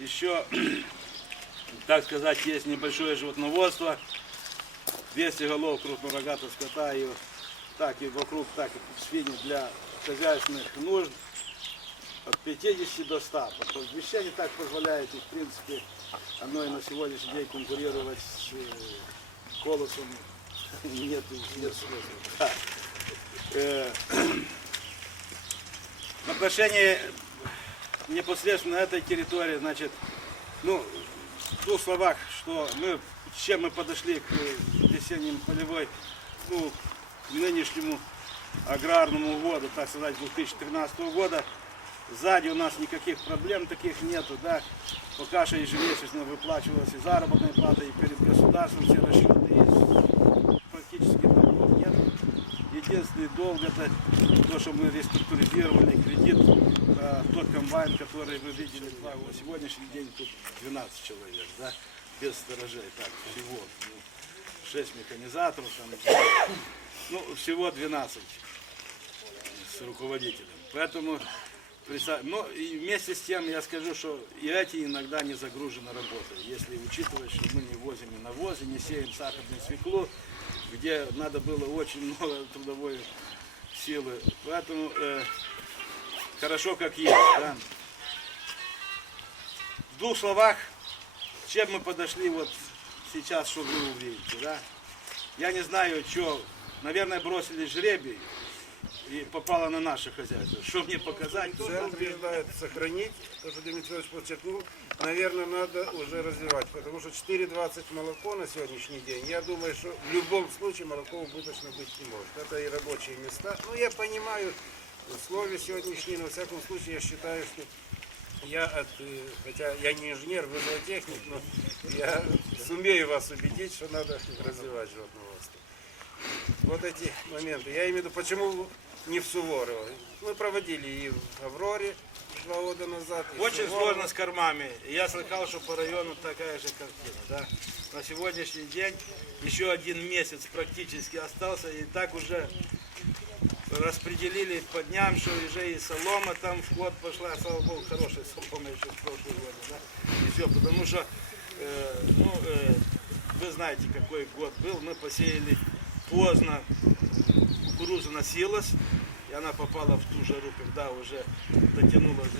еще, так сказать, есть небольшое животноводство. 200 голов крупнорогатого скота и так и вокруг, так и свиньи для хозяйственных нужд от 50 до 100. Потому что Вещание так позволяет, и в принципе оно и на сегодняшний день конкурировать с э, колосом нет, нет смысла. Да. Э, В отношении непосредственно этой территории, значит, ну, в двух словах, что мы, чем мы подошли к э, весенним полевой, ну, к нынешнему аграрному году, так сказать, 2013 года, сзади у нас никаких проблем таких нету, да, пока что ежемесячно выплачивалась и заработная плата, и перед государством все расчеты нет. Единственный долг это то, что мы реструктуризировали кредит, э, тот комбайн, который вы видели, на сегодняшний день тут 12 человек, да, без сторожей, так, всего. Ну, 6 механизаторов, там, ну, всего 12 с руководителем. Поэтому, ну, и вместе с тем я скажу, что и эти иногда не загружены работой. Если учитывать, что мы не возим и навозы, не сеем сахарную свеклу, где надо было очень много трудовой силы. Поэтому э, хорошо как есть. Да. В двух словах, чем мы подошли вот сейчас, что вы увидите. Да? Я не знаю, что, наверное, бросили жребий и попало на наше хозяйство. Что мне показать? Центр утверждает сохранить, то, что Дмитрий Ильич подчеркнул, наверное, надо уже развивать, потому что 4,20 молоко на сегодняшний день, я думаю, что в любом случае молоко убыточно быть не может. Это и рабочие места. Ну, я понимаю условия сегодняшние, но во всяком случае я считаю, что я, от, э, хотя я не инженер, вы зоотехник, но я сумею вас убедить, что надо развивать животноводство. Вот эти моменты. Я имею в виду, почему не в Суворово. Мы проводили и в Авроре два года назад. в Очень сложно с кормами. Я слыхал, что по району такая же картина. Да? На сегодняшний день еще один месяц практически остался, и так уже распределили по дням, что уже и солома там в ход пошла, слава богу, хорошая солома еще с прошлого года. Да? И все, потому что, э, ну, э, вы знаете, какой год был, мы посеяли поздно, кукуруза носилась, и она попала в ту жару, когда уже дотянулась